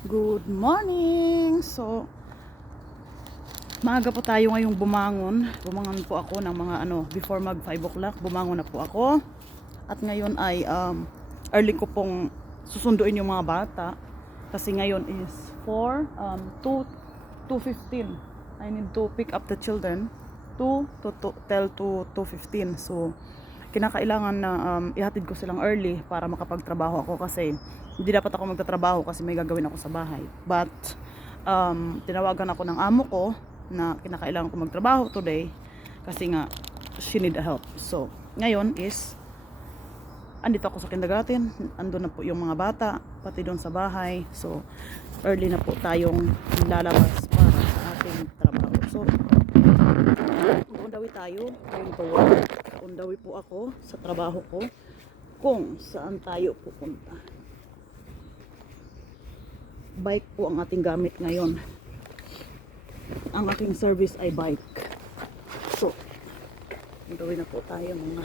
Good morning! So, maaga po tayo ngayong bumangon. Bumangon po ako ng mga before mag 5 o'clock. Bumangon na po ako. At ngayon ay early ko pong susunduin yung mga bata. Kasi ngayon is 2:15. I need to pick up the children 2 to tell to 2:15. So, kinakailangan na ihatid ko silang early para makapagtrabaho ako kasi hindi dapat ako magtatrabaho kasi may gagawin ako sa bahay. But tinawagan ako ng amo ko na kinakailangan ko magtrabaho today kasi nga she need help. So ngayon is andito ako sa kindergarten, andun na po yung mga bata pati doon sa bahay. So early na po tayong lalabas para sa ating trabaho. So undawi tayo going to work. Undawi po ako sa trabaho ko kung saan tayo pupunta. Bike po ang ating gamit ngayon. Ang ating service ay bike. So undawi na po tayo mga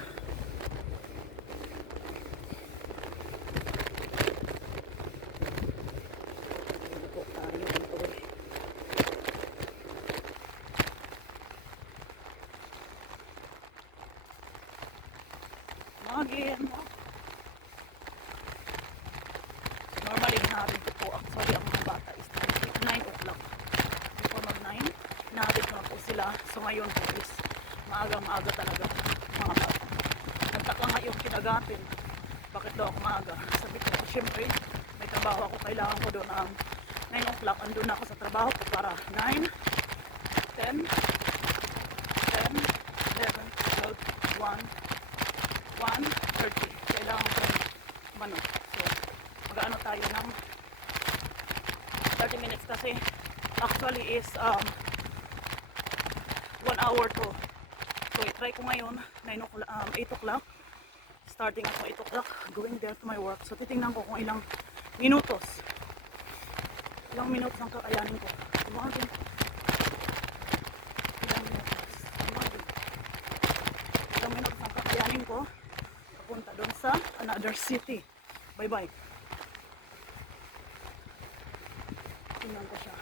again. Normally, nahabid ko po actually ang mga bata is 9 o'clock. Before mag 9, nahabid ko na po sila. So ngayon po is maaga talaga mga bata. Nagtaka nga yung kinagatin. Bakit daw ako maaga? Sabi ko, syempre, may trabaho ako. Kailangan ko doon ang 9 o'clock. Andun ako sa trabaho ko para 9, 10, 10, 11, 12, 1, 1:30. Kailangan ko so mag-ano tayo ng 30 minutes kasi actually is 1 hour to. So i-try ko ngayon 8 o'clock starting ako 8 o'clock going there to my work. So titingnan ko kung ilang minutos ang kakayanin ko. Imagine ilang minutos ang kakayanin ko papunta doon sa another city. Bye bye. Tingnan ko siya.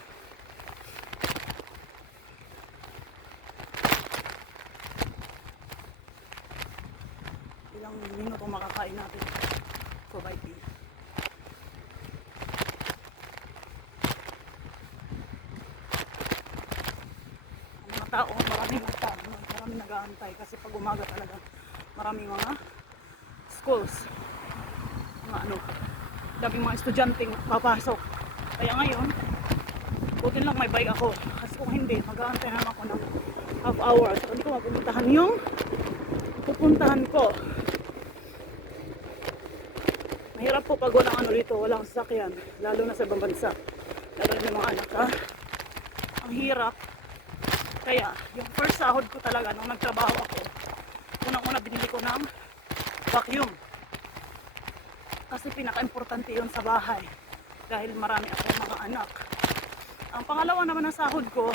Ilang minuto makakain natin for biking. Ang mga tao, maraming nag-aantay kasi pag umaga talaga maraming mga schools, mga daming mga estudyanteng papasok. Kaya ngayon buti lang may bike ako kasi kung hindi mag-aantay naman ako ng half hour so hindi ko mapupuntahan yung pupuntahan ko. Mahirap po pag walang dito, walang sasakyan, lalo na sa ibang bansa, lalo na mga anak ang hirap. Kaya yung first sahod ko talaga nung nagtrabaho ako, unang-una binili ko ng vacuum kasi pinaka-importante yun sa bahay dahil marami akong mga anak. Ang pangalawa naman ng sahod ko,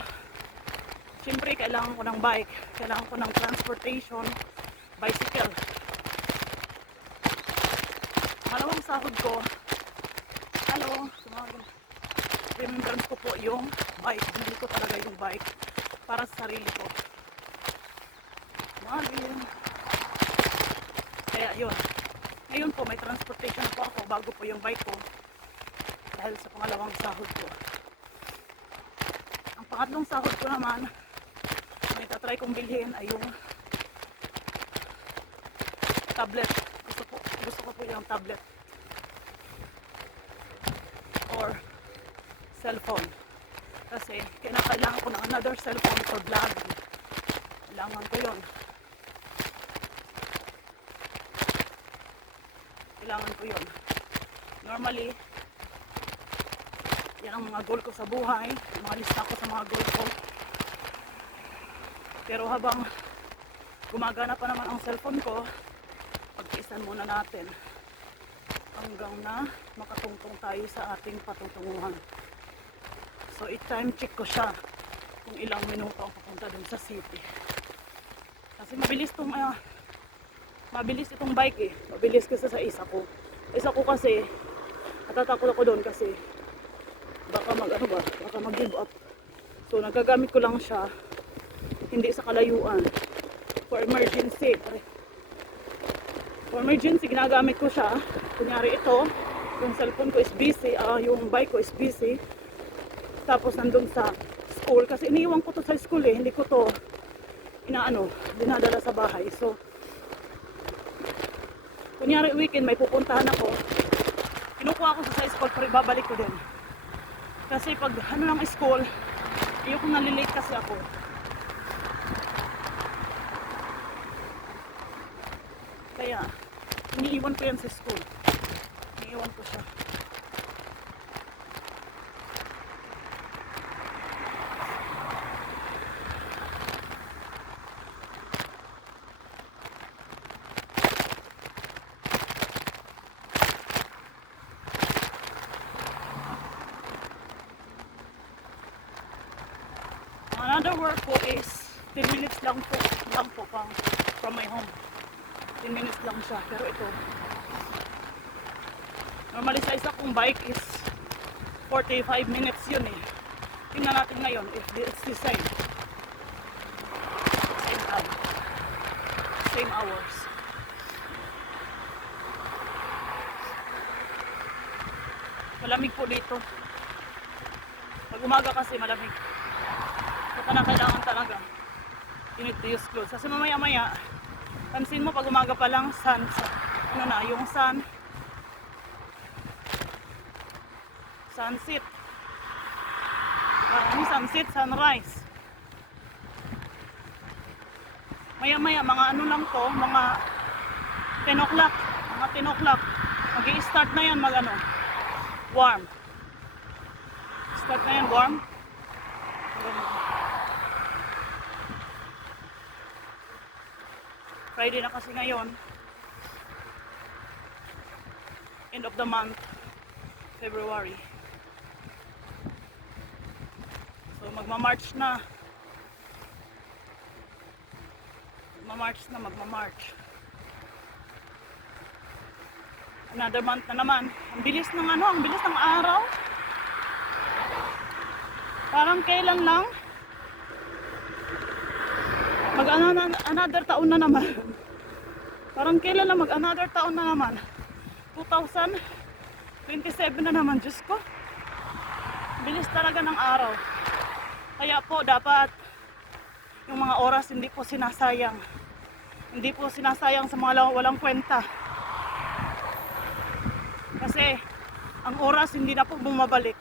syempre kailangan ko ng bike, kailangan ko ng transportation, bicycle. Pangalawang sahod ko, remembrance ko po yung bike. Binili ko talaga yung bike para sa sarili ko. Kaya yun. Ngayon po may transportation po ako bago po yung bike ko dahil sa pangalawang sahod ko. Ang pangatlong sahod ko naman may tatry kong bilhin ay yung tablet. Gusto ko po yung tablet or cellphone kasi kailangan ko ng another cellphone for vlogging. Kailangan ko yun. Normally yan ang mga goal ko sa buhay, mga lista ko sa mga goal ko, pero habang gumagana pa naman ang cellphone ko, pagtiisan muna natin hanggang na makatungtong tayo sa ating patutunguhan. So i-time check ko siya kung ilang minuto ang papunta dun sa city kasi mabilis itong bike mabilis kasi sa isa ko kasi natatakot ako doon kasi ano ba, baka mag-give up. So nagagamit ko lang siya, hindi sa kalayuan. For emergency. For emergency, ginagamit ko siya. Kunyari ito, yung cellphone ko is busy, yung bike ko is busy. Tapos nandun sa school, kasi iniiwan ko to sa school eh, hindi ko to dinadala sa bahay. So, kunyari weekend may pupuntahan ako, kinukuha ko sa school pero ibabalik ko din. Kasi pag ng school, ayoko nalilate kasi ako. Kaya, iniiwan ko yan sa school. Iniiwan ko siya. Another work ko is 10 minutes lang po from my home. 10 minutes lang siya. Pero ito, normally sa isa kong bike is 45 minutes yun eh. Tingnan natin ngayon if it's the same. Same time. Same hours. Malamig po dito. Pag umaga kasi malamig. Ito na kailangan talaga. You need to use clothes. Kasi mamaya-maya, pansin mo pag umaga pa lang, yung sunset. Sunset, sunrise. Maya-maya, mga ano lang to, mga 10 o'clock. Mga 10 o'clock. Mag-i-start na yan warm. Start na yan, warm. Friday na kasi ngayon. End of the month, February. So magma-March na. Magma-March. Another month na naman. Ang bilis ng araw. Parang kailan lang another taon na naman. Parang kailan lang another taon na naman. 2027 na naman, Diyos ko. Bilis talaga ng araw. Kaya po dapat yung mga oras hindi po sinasayang. Hindi po sinasayang sa mga walang kwenta. Kasi ang oras hindi na po bumabalik.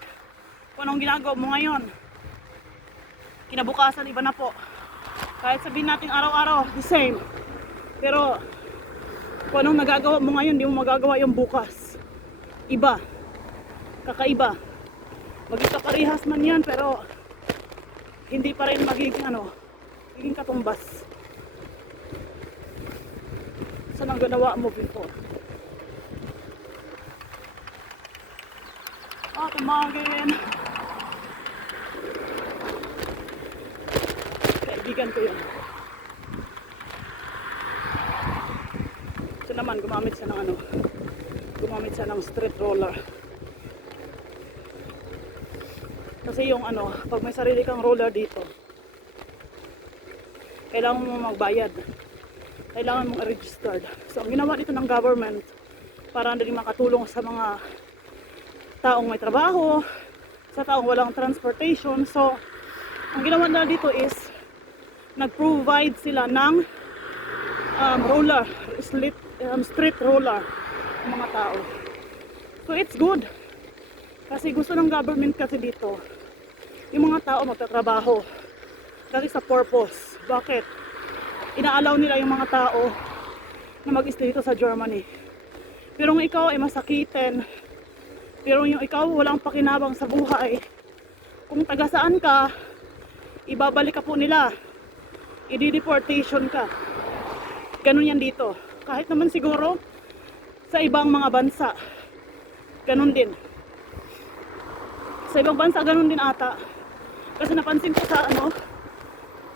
Kung anong ginagawa mo ngayon, kinabukasan iba na po. Kahit sabihin natin araw-araw, the same. Pero, kung anong nagagawa mo ngayon, hindi mo magagawa yung bukas. Iba. Kakaiba. Magkakaparehas man yan, pero hindi pa rin magiging katumbas. Saan ang ganawa mo before? Tumagin. Kaibigan ko yun. So naman, gumamit siya ng street roller. Kasi yung pag may sarili kang roller dito, kailangan mo magbayad. Kailangan mong registered. So ang ginawa dito ng government, para na rin makatulong sa mga taong may trabaho, sa taong walang transportation. So ang ginawa nila dito is nag-provide sila ng roller, street roller ng mga tao. So it's good. Kasi gusto ng government kasi dito, yung mga tao magtatrabaho. Kasi sa purpose. Bakit? Inaalaw nila yung mga tao na mag-stay dito sa Germany. Pero kung ikaw ay masakitin, pero yung ikaw walang pakinabang sa buhay, kung taga saan ka, ibabalik ka po nila. I-deportation ka. Ganun yan dito. Kahit naman siguro sa ibang mga bansa, ganun din. Sa ibang bansa, ganun din ata. Kasi napansin ko sa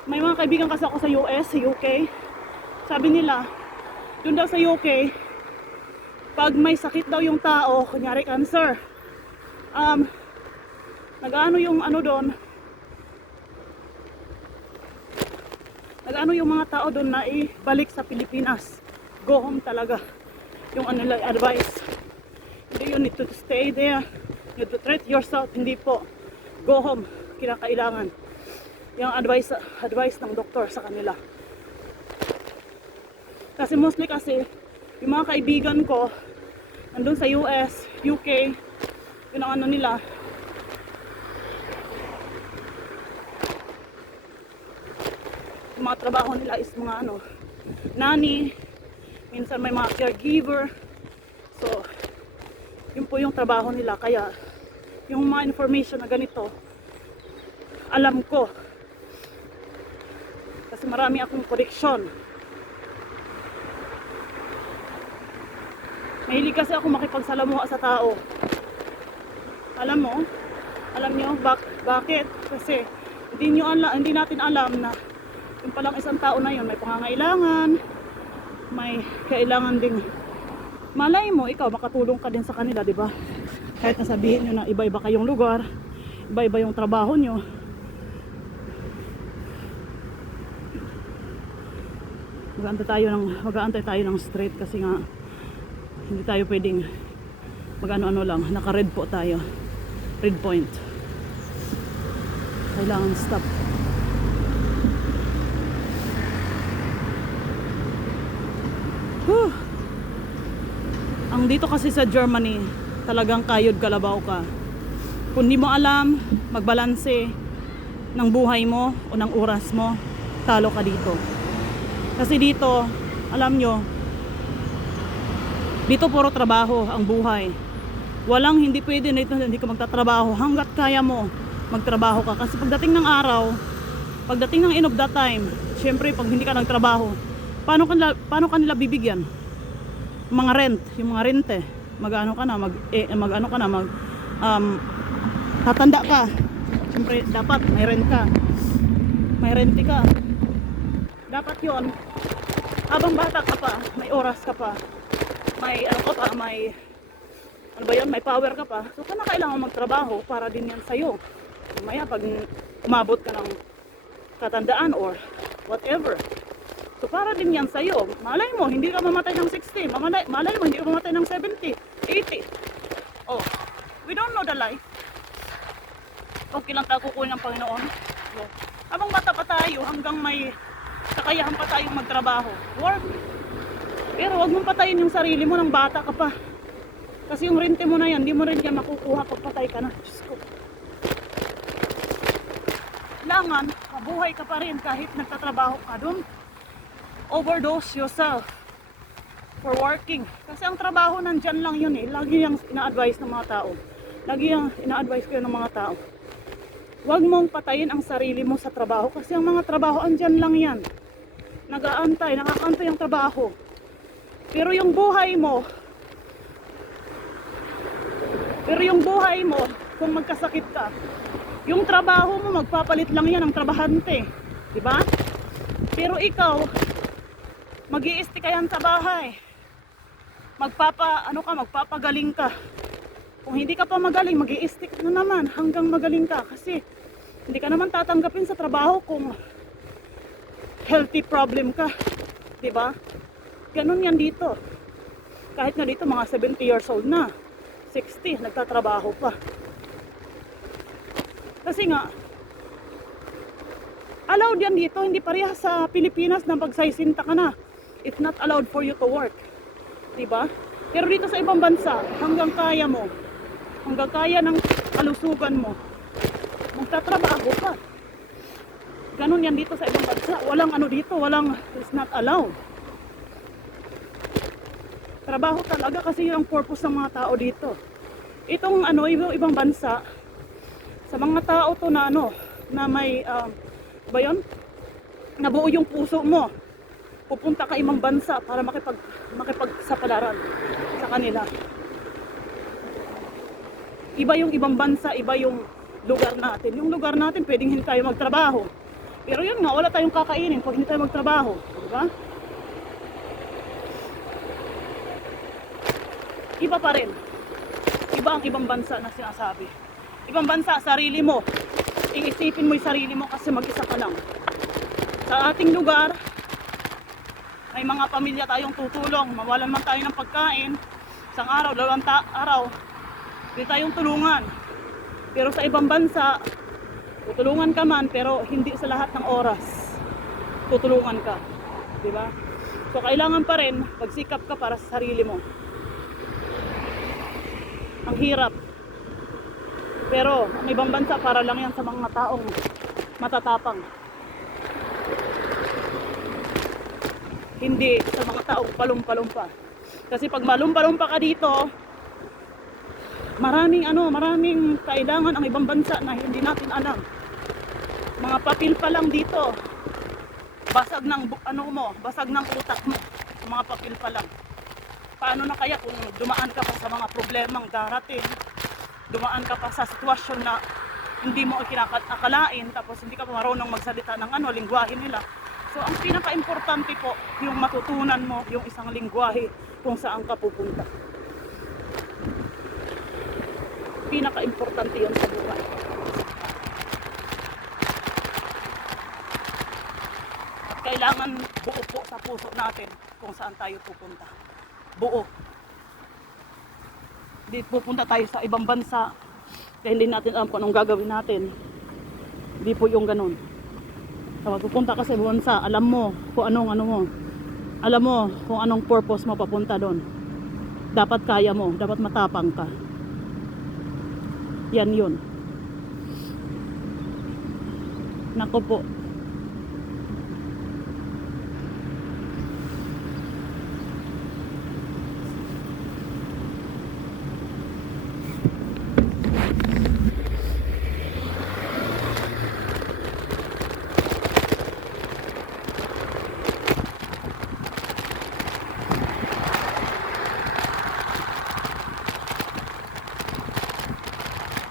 may mga kaibigan kasi ako sa US, sa UK. Sabi nila, dun daw sa UK, pag may sakit daw yung tao, kunyari cancer, Nag-ano yung ano doon, nag-ano yung mga tao doon na ibalik sa Pilipinas. Go home talaga. Yung ano nila advice. Hindi, you need to stay there. You need to treat yourself. Hindi po. Go home. Kinakailangan. Yung advice ng doktor sa kanila. Kasi mostly kasi, yung mga kaibigan ko, nandun sa US, UK, yun ang ano nila. Yung mga trabaho nila is mga ano, nanny, minsan may mga caregiver. So, yun po yung trabaho nila. Kaya, yung mga information na ganito, alam ko. Kasi marami akong connection. Mahilig kasi ako makipagsalamuha sa tao. Alam mo? Alam nyo bakit? Kasi hindi natin alam na yung palang isang tao na yun may pangangailangan, may kailangan ding malay mo, ikaw makatulong ka din sa kanila, di ba? Kahit nasabihin nyo na iba-iba kayong lugar, iba-iba yung trabaho nyo. Mag-aantay tayo ng straight kasi nga hindi tayo pwedeng mag-ano-ano lang. Naka-red po tayo. Red point. Kailangan stop. Whew. Ang dito kasi sa Germany, talagang kayod kalabaw ka. Kung di mo alam, magbalanse ng buhay mo o ng oras mo, talo ka dito. Kasi dito, alam nyo, dito puro trabaho ang buhay. Walang hindi pwede na ito, hindi ka magtatrabaho. Hanggat kaya mo, magtrabaho ka. Kasi pagdating ng araw, pagdating ng end of that time, syempre pag hindi ka nagtrabaho, paano kanila bibigyan? Mga rent, yung mga rente. Mag-ano ka na, tatanda ka. Syempre dapat may rent ka. May rente ka. Dapat yon. Habang bata ka pa, may oras ka pa, may ano ka pa, may power ka pa. So kailangan magtrabaho para din yan sa'yo. Mamaya pag umabot ka ng katandaan or whatever. So para din yan sa'yo. Malay mo, hindi ka mamatay ng 60. Malay mo, hindi ka mamatay ng 70, 80. Oh, we don't know the life. Okay lang tayo kukunin ng Panginoon. So, habang bata pa tayo, hanggang may kakayahan pa tayong magtrabaho, work. Pero wag mong patayin yung sarili mo ng bata ka pa. Kasi yung rente mo na yan, di mo rin yan makukuha pag patay ka na. Diyos ko. Kailangan, mabuhay ka pa rin kahit nagtatrabaho ka. Don't overdose yourself for working. Kasi ang trabaho nandyan lang yun eh. Lagi yung ina-advise ng mga tao. Lagi yung ina-advise ko yun ng mga tao. Huwag mong patayin ang sarili mo sa trabaho kasi ang mga trabaho andyan lang yan. Nag-aantay, nakakantay ang trabaho. Pero yung buhay mo, kung magkasakit ka, yung trabaho mo magpapalit lang yan ng trabahante, di ba? Pero ikaw, mag-i-stay ka yan sa bahay. Magpapagaling ka. Kung hindi ka pa magaling, mag-i-stick na naman hanggang magaling ka. Kasi hindi ka naman tatanggapin sa trabaho kung healthy problem ka. Diba? Ganun yan dito. Kahit nga dito, mga 70 years old na. 60, nagtatrabaho pa. Kasi nga, allowed yan dito. Hindi pareha sa Pilipinas na pagsaisinta ka na. It's not allowed for you to work. Diba? Pero dito sa ibang bansa, hanggang kaya mo, hanggang kaya ng kalusugan mo, magtatrabaho ka. Ganun yan dito sa ibang bansa. Walang ano dito, it's not allowed. Trabaho talaga kasi yun ang purpose ng mga tao dito. Itong ibang bansa, sa mga tao to na na may, nabuo yung puso mo, pupunta ka ibang bansa para makipagsapalaran sa kanila. Iba yung ibang bansa, iba yung lugar natin. Yung lugar natin, pwedeng hindi tayo magtrabaho. Pero yun nga, wala tayong kakainin pag hindi tayo magtrabaho. Diba? Iba pa rin. Iba ang ibang bansa na sinasabi. ibang bansa, sarili mo. Iisipin mo yung sarili mo kasi mag-isa ka lang. Sa ating lugar, may mga pamilya tayong tutulong. Mawalan man tayo ng pagkain, isang araw, dalawang araw, hindi tayong tulungan. Pero sa ibang bansa, tutulungan ka man, pero hindi sa lahat ng oras tutulungan ka. Diba? So kailangan pa rin pagsikap ka para sa sarili mo. Ang hirap. Pero ang ibang bansa para lang yan sa mga taong matatapang. Hindi sa mga taong palumpa-lumpa. Kasi pag malumpa-lumpa ka dito, maraming kailangan ang ibang bansa na hindi natin alam. Mga papel pa lang dito. Basag ng basag ng utak mo. Mga papel pa lang. Paano na kaya kung dumaan ka pa sa mga problemang darating? Dumaan ka pa sa sitwasyon na hindi mo kinakalain, tapos hindi ka pa marunong magsalita ng lingwahe nila. So ang pinaka-importante po, yung matutunan mo yung isang lingwahe kung saan ka pupunta. Pinaka-importante yan sa buhay. At kailangan buo po sa puso natin kung saan tayo pupunta. Buo. Hindi pupunta tayo sa ibang bansa dahil hindi natin alam kung anong gagawin natin. Hindi po yung ganun. So, pupunta ka sa ibang bansa, alam mo kung anong alam mo kung anong purpose mo papunta doon. Dapat kaya mo, dapat matapang ka. Yan yun. Nako po.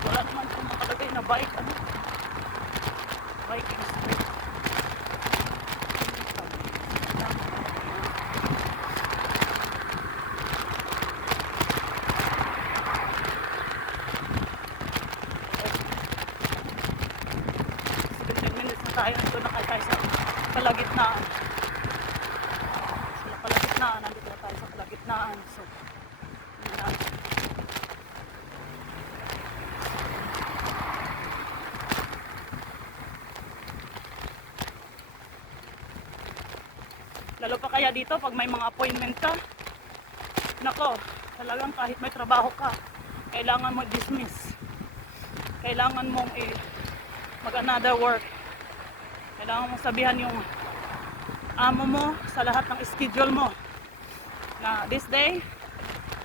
Wala naman kung nakalagay na bike, biking street. Tayo nandito na tayo sa kalagitnaan. Nandito na tayo sa kalagitnaan. So, yan. Lalo pa kaya dito pag may mga appointment ka. Nako, talagang kahit may trabaho ka, kailangan mo dismiss. Kailangan mong mag another work. Kailangan mong sabihan yung amo mo sa lahat ng schedule mo na this day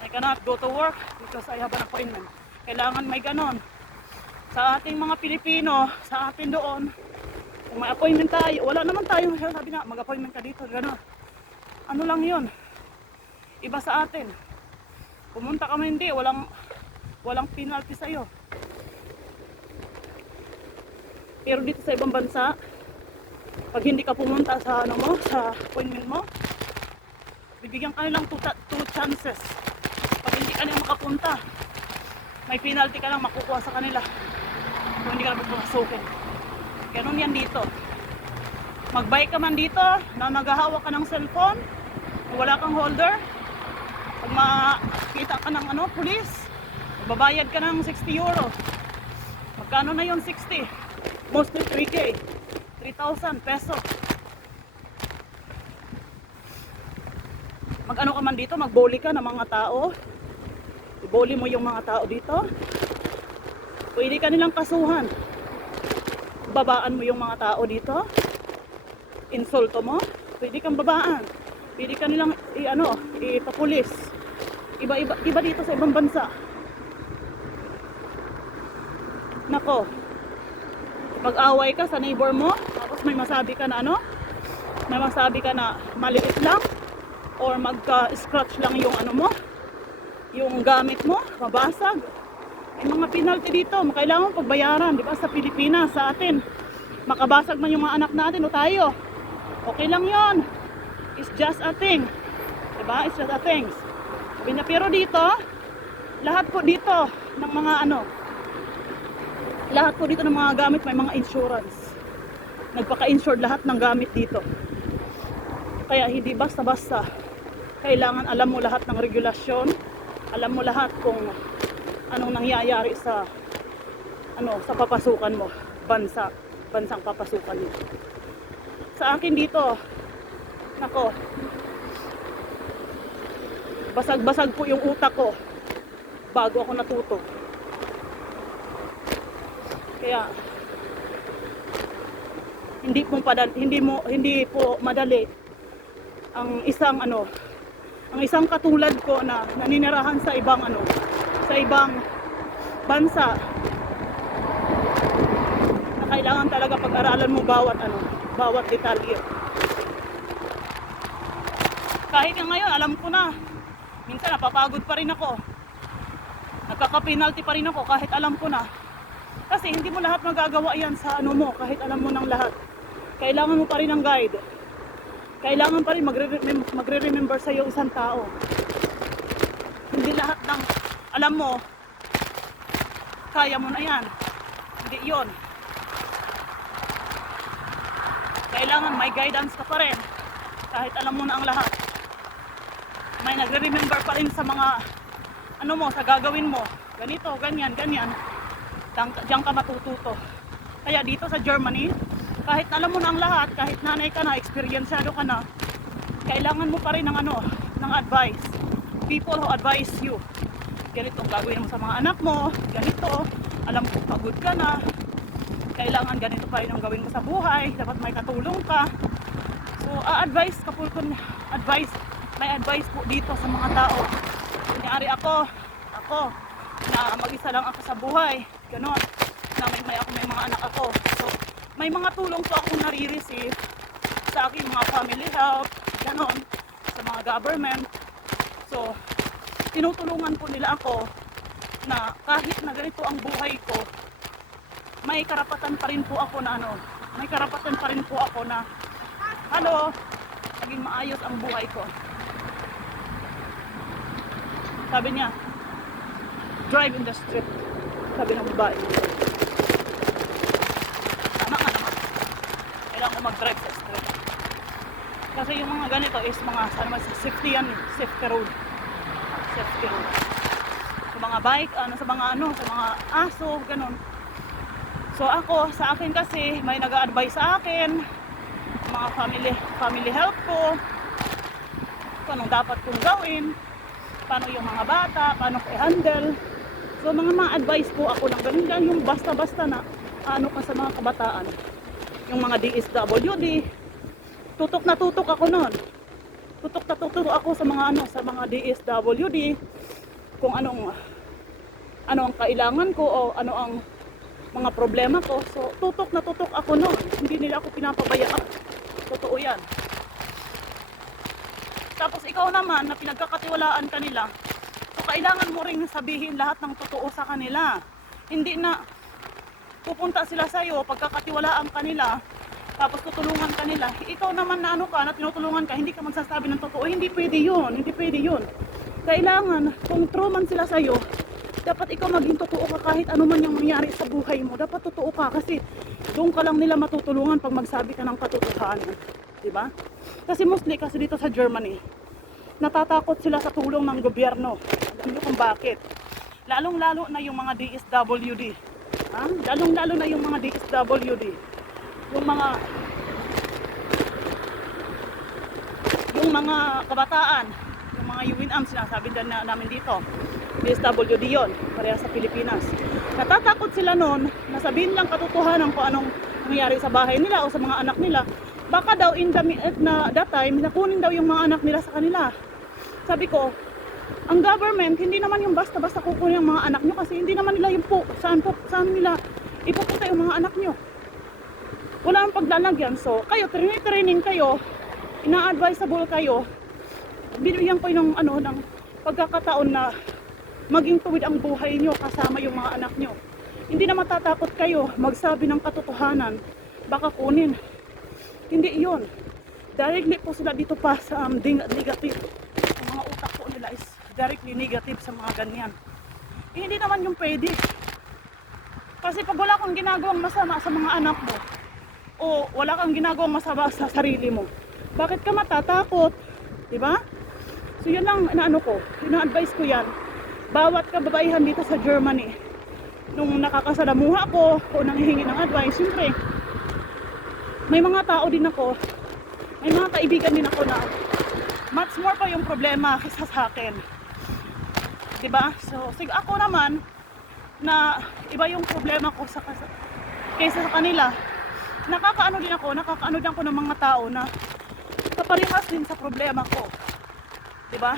I cannot go to work because I have an appointment. Kailangan may ganon. Sa ating mga Pilipino, sa atin doon, kung may appointment tayo, wala naman tayo sabi na mag-appointment ka dito, ganon. Ano lang yun? Iba sa atin. Pumunta ka man hindi, walang penalty sa'yo. Pero dito sa ibang bansa, pag hindi ka pumunta sa sa appointment mo, bibigyan ka nilang two chances. Pag hindi ka nila makapunta, may penalty ka lang makukuha sa kanila kung hindi ka pumasukin. Ganun yan dito. Mag-bike ka man dito na naghahawak ka ng cellphone, wala kang holder, pag makita ka ng pulis, babayad ka ng 60 euro. Magkano na yon 60? Mostly 3K. 3,000 pesos. Mag-ano ka man dito, mag-bully ka ng mga tao. I-bully mo yung mga tao dito. Pwede ka nilang kasuhan. Babaan mo yung mga tao dito. Insulto mo. Pwede kang babaan. Pwede ka nilang ipapulis. Iba dito sa ibang bansa. Nako. Mag-away ka sa neighbor mo, tapos may masabi ka na may masabi ka na maliit lang or magka-scratch lang yung yung gamit mo, mabasag. May mga penalty dito, kailangan pagbayaran, di ba? Sa Pilipinas, sa atin, makabasag man yung mga anak natin o tayo, okay lang yon. It's just a thing, di ba? It's just a thing. Pero dito, lahat po dito ng mga Lahat po dito ng mga gamit may mga insurance. Nagpaka-insured lahat ng gamit dito. Kaya hindi basta-basta. Kailangan alam mo lahat ng regulasyon. Alam mo lahat kung anong nangyayari sa sa papasukan mo, bansang papasukan mo. Sa akin dito, nako, basag-basag po yung utak ko bago ako natuto. Kaya hindi po madali ang isang katulad ko na naninirahan sa ibang bansa, na kailangan talaga pag-aralan mo bawat detalye. Kahit ngayon alam ko na, minsan napapagod pa rin ako, nagkaka-penalty pa rin ako kahit alam ko na, kasi hindi mo lahat magagawa yan sa kahit alam mo ng lahat. Kailangan mo pa rin ng guide, kailangan pa rin magre-remember sa iyo isang tao. Hindi lahat ng alam mo kaya mo na yan, hindi yon. Kailangan may guidance ka pa rin kahit alam mo na ang lahat. May nagre-remember pa rin sa mga sa gagawin mo, ganito, ganyan, diyan ka matututo. Kaya dito sa Germany, kahit alam mo na ang lahat, kahit nanay ka na, experiencado ka na, kailangan mo pa rin ng advice. People who advise you. Ganito ang gagawin mo sa mga anak mo, ganito, alam ko pagod ka na, kailangan ganito pa rin ang gawin mo sa buhay, dapat may katulong ka. So, may advice po dito sa mga tao. Kunyari ako, na mag-isa lang ako sa buhay, gano'n, na may mga anak ako. So, may mga tulong po ako nare-receive sa aking mga family help, gano'n, sa mga government. So, tinutulungan po nila ako na kahit na ganito ang buhay ko, may karapatan pa rin po ako na naging maayos ang buhay ko. Sabi niya, drive in the street, sabi ng babae. Tama nga naman, kailangan ko mag-drive sa street. Kasi yung mga ganito is mga safety road. Safety road. Sa mga bike, sa mga aso, ganun. So sa akin kasi, may nag-a-advise sa akin, mga family health ko, kung anong dapat kong gawin, paano yung mga bata, paano ko i-handle. So mga advice po ako ng ganun, yung basta-basta na ka sa mga kabataan. Yung mga DSWD, tutok na tutok ako nun. Tutok na tutok ako sa mga DSWD, kung ano ang kailangan ko o ano ang mga problema ko. So tutok na tutok ako nun. Hindi nila ako pinapabayaan. Totoo yan. Tapos ikaw naman na pinagkakatiwalaan kanila, so kailangan mo rin sabihin lahat ng totoo sa kanila. Hindi na pupunta sila sa iyo, pagkakatiwalaan kanila, tapos tutulungan kanila. Ikaw naman na na tinutulungan ka, hindi ka magsasabi ng totoo. Hindi pwede yun. Kailangan, kung true man sila sa iyo, dapat ikaw maging totoo ka kahit ano man yung mangyari sa buhay mo. Dapat totoo ka kasi doon ka lang nila matutulungan pag magsabi ka ng katotohanan. Diba? Kasi mostly dito sa Germany, natatakot sila sa tulong ng gobyerno. Alam niyo kung bakit? Lalong-lalo na yung mga DSWD. Lalong-lalo na yung mga DSWD. Yung mga kabataan, yung mga UNAM, sinasabi din namin dito. DSWD yon, pareha sa Pilipinas. Natatakot sila noon na sabihin lang katotohanan kung anong nangyayari sa bahay nila o sa mga anak nila. Baka daw that time, nakunin daw yung mga anak nila sa kanila. Sabi ko, ang government, hindi naman yung basta-basta kukunin yung mga anak nyo kasi hindi naman nila yung saan nila ipupunta yung mga anak nyo. Wala ang paglalagyan. So, kayo, training kayo, ina-advisable kayo, binigyan ko ng pagkakataon na maging tuwid ang buhay nyo kasama yung mga anak nyo. Hindi na matatakot kayo magsabi ng katotohanan, baka kunin. Hindi yun. Directly po sila dito pa sa negative. Ang mga utak po nila is directly negative sa mga ganyan. Hindi naman yung pwede. Kasi pag wala kang ginagawang masama sa mga anak mo, o wala kang ginagawang masama sa sarili mo, bakit ka matatakot? Diba? So yun lang inaano ko, ina-advise ko yan. Bawat kababaihan dito sa Germany, nung nakakasalamuha ko o nanghihingi ng advice, siyempre, may mga tao din ako, may mga kaibigan din ako na much more pa yung problema kaysa sa akin. Diba? So, ako naman, na iba yung problema ko kaysa sa kanila, nakakaano din ako ng mga tao na kaparehas din sa problema ko. Diba?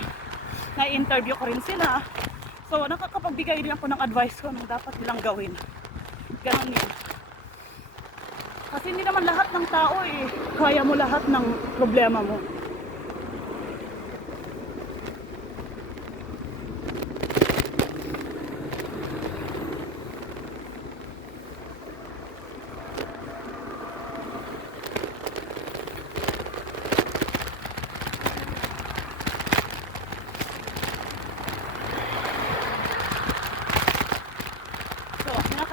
Na-interview ko rin sila. So, nakakapagbigay din ako ng advice ko anong dapat nilang gawin. Ganun yun. Kasi hindi naman lahat ng tao kaya mo lahat ng problema mo.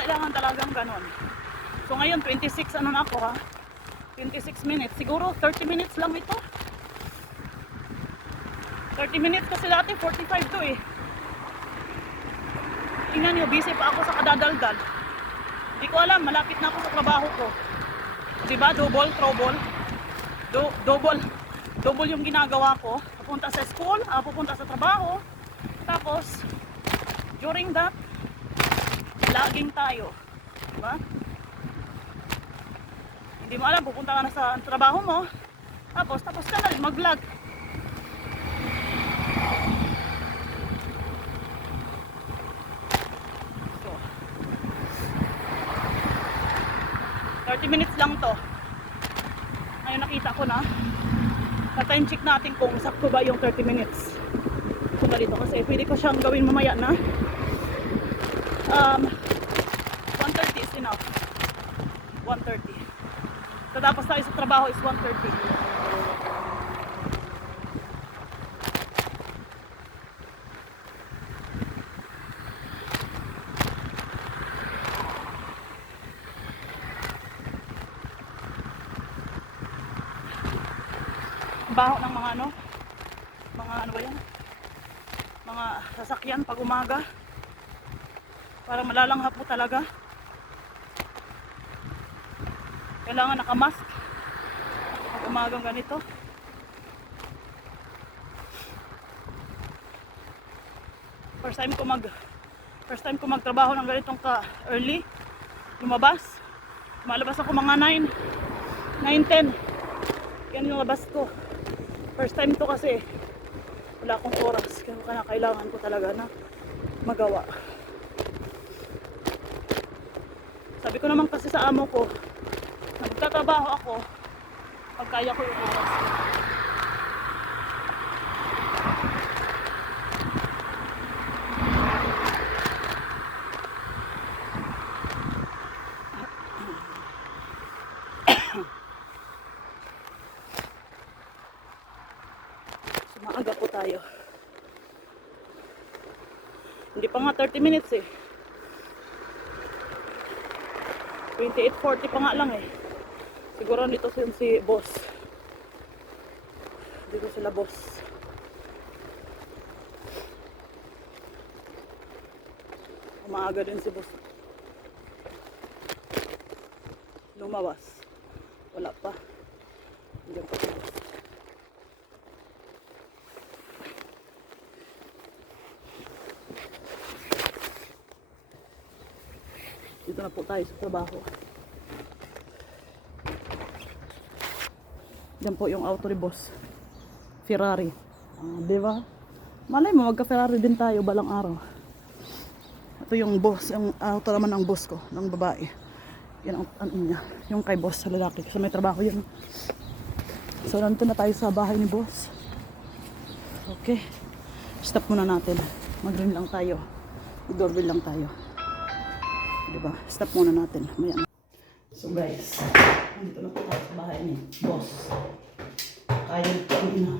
Kailangan talagang ganon. So ngayon 26 ano na ako ha, 26 minutes, siguro 30 minutes lang ito, 30 minutes kasi dati 45 to tingnan nyo, busy pa ako sa kadadaldal, hindi ko alam, malapit na ako sa trabaho ko, diba, double yung ginagawa ko, pupunta sa school, pupunta sa trabaho, tapos during that laging tayo, diba? Hindi mo alam, pupunta ka na sa trabaho mo, tapos ka na rin mag-vlog. So, 30 minutes lang to. Ngayon nakita ko na, time check natin kung sakto ba yung 30 minutes. So, dito kasi pwede ko siyang gawin mamaya na. 1:30 is enough. 1:30. So tapos tayo sa trabaho is 1:30. Baho ng mga ano ba yan? Mga sasakyan pag umaga. Parang malalanghap po talaga. Kailangan nakamask pag umagang ganito. First time ko magtrabaho ng ganitong ka-early. Lumabas. Malabas ako mga 9:10. Yan yung labas ko. First time to kasi wala akong oras. Kaya kailangan ko talaga na magawa. Sabi ko naman kasi sa amo ko, nagtatrabaho ako pag kaya ko yung oras. So, maaga po tayo. Hindi pa nga 30 minutes 28:40 pa nga lang Siguro dito si boss. Dito sila boss. Umaaga din si boss. Lumabas. Wala pa. Diyan pa si boss. Dito na po tayo sa trabaho. Diyan po yung auto ni boss. Ferrari. Diba? Malay mo, magka-Ferrari din tayo balang araw. Ito yung boss, yung auto naman ng boss ko, ng babae. Yan ang ano niya, yung kay boss sa lalaki. Kasi may trabaho yan. So, nandito na tayo sa bahay ni boss. Okay. Stop muna natin. Mag-ring lang tayo. Mag-doorbell lang tayo. Diba? Stop muna natin. Maya. So guys, nandito na po tayo sa bahay ni boss. Kaya po ang ina.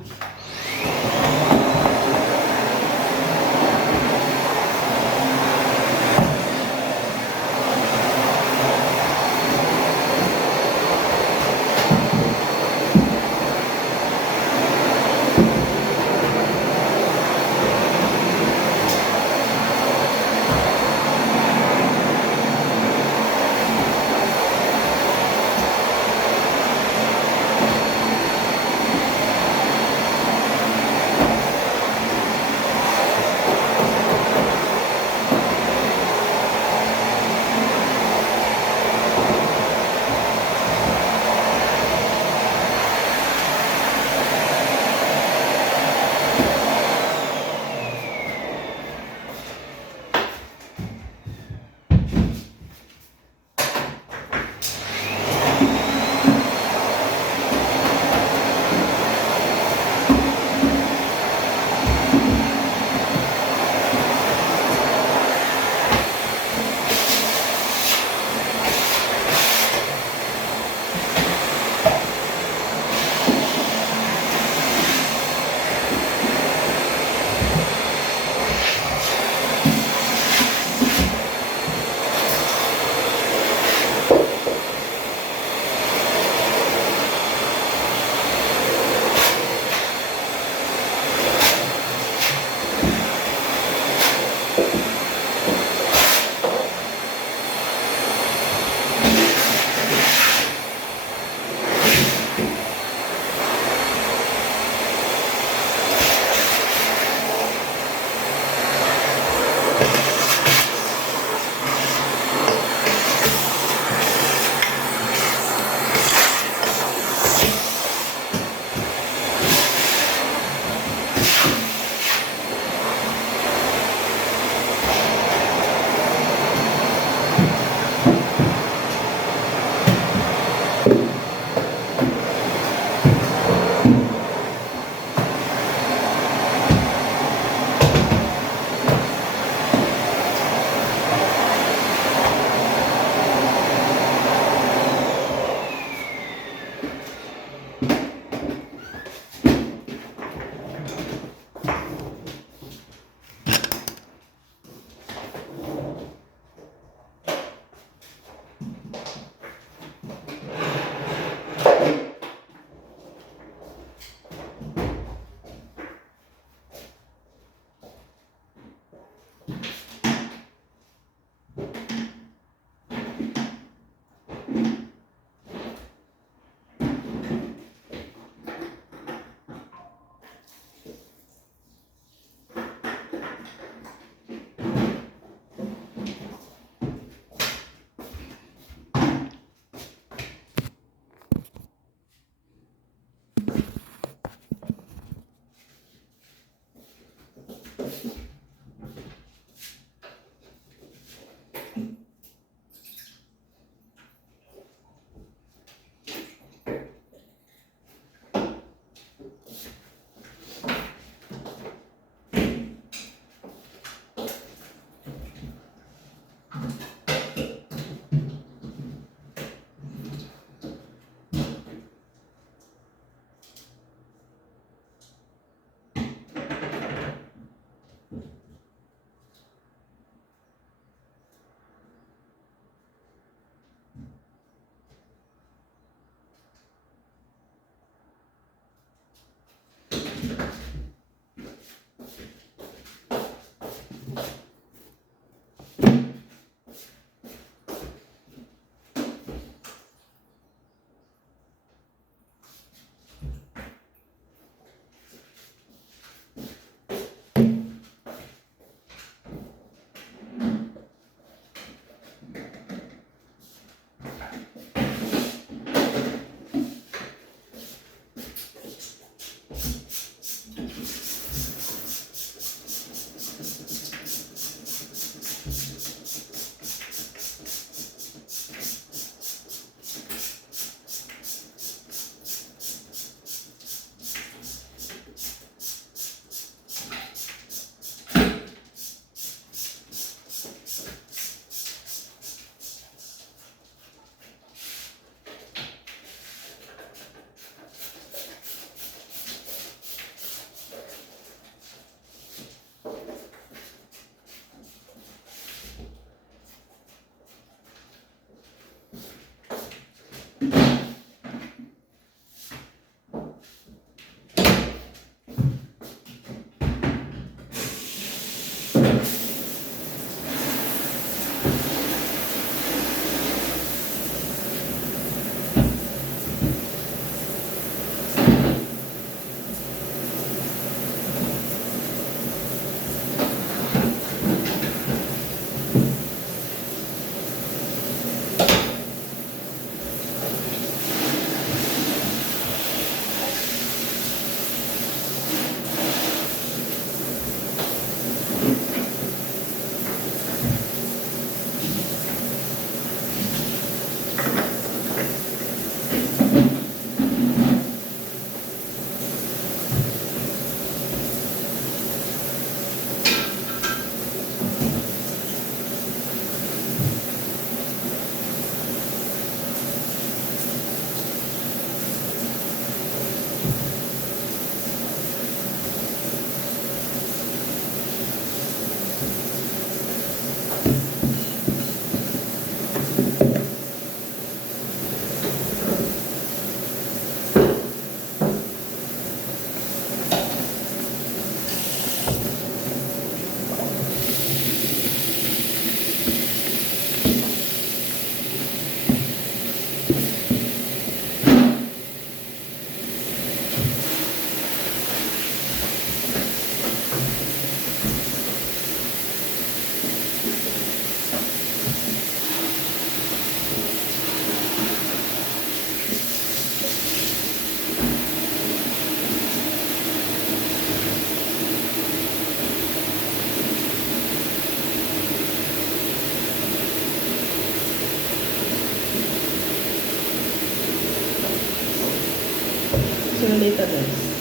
See you later guys.